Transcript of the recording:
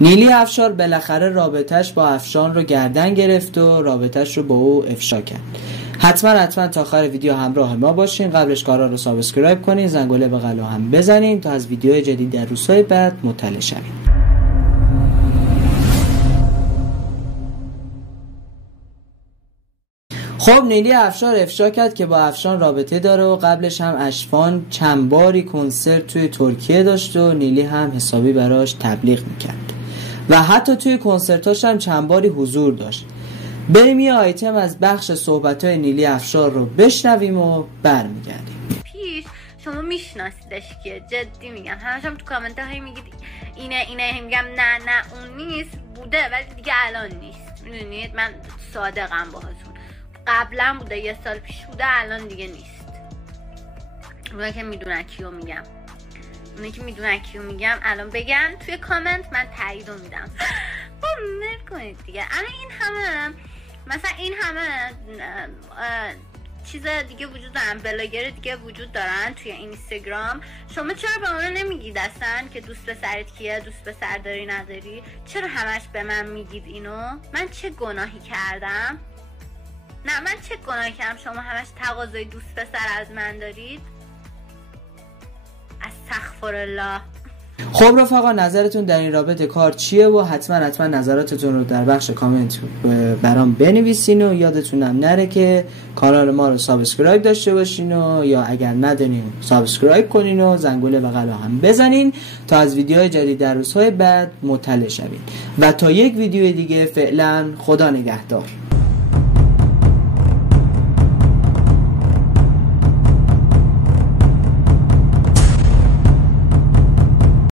نیلی افشار بالاخره رابطش با افشان رو گردن گرفت و رابطش رو با او افشا کرد. حتما تا آخر ویدیو همراه ما باشین. قبلش کانال رو سابسکرایب کنین، زنگوله بغل رو هم بزنین تا از ویدیوهای جدید در روزهای بعد مطلع شوین. خب نیلی افشار افشا کرد که با افشان رابطه داره و قبلش هم اشفان چند باری کنسرت توی ترکیه داشت و نیلی هم حسابی براش تبلیغ میکرد و حتی توی کنسرتاش هم چند باری حضور داشت. بریم یه آیتم از بخش صحبت‌های نیلی افشار رو بشنویم و برمیگردیم. پیش شما میشناسیدش که جدی میگم، همش هم تو کامنت هایی میگید اینه میگم نه اون نیست، بوده ولی دیگه الان نیست. میدونید من صادقم باهاتون، قبلا بوده، یه سال پیش بوده، الان دیگه نیست. اونایی که میدونن کیو میگم الان بگن توی کامنت، من تایید رو میدم. کنید دیگه. الان این همه چیز دیگه وجود دارن، بلاگر دیگه وجود دارن توی اینستاگرام. شما چرا به اون نمیگید اصلا که دوست پسرت کیه، دوست پسر داری نداری؟ چرا همش به من میگید اینو؟ من چه گناهی کردم؟ نه من چه گناهی کردم شما همش تقاضای دوست پسر از من دارید؟ استغفرالله. خب رفقا، نظرتون در این رابطه کار چیه و حتما نظراتتون رو در بخش کامنت برام بنویسین و یادتونم نره که کانال ما رو سابسکرایب داشته باشین و یا اگر ندارین سابسکرایب کنین و زنگوله بغل هم بزنین تا از ویدیوهای جدید در روزهای بعد مطلع شوین. و تا یک ویدیو دیگه فعلا خدا نگهدار.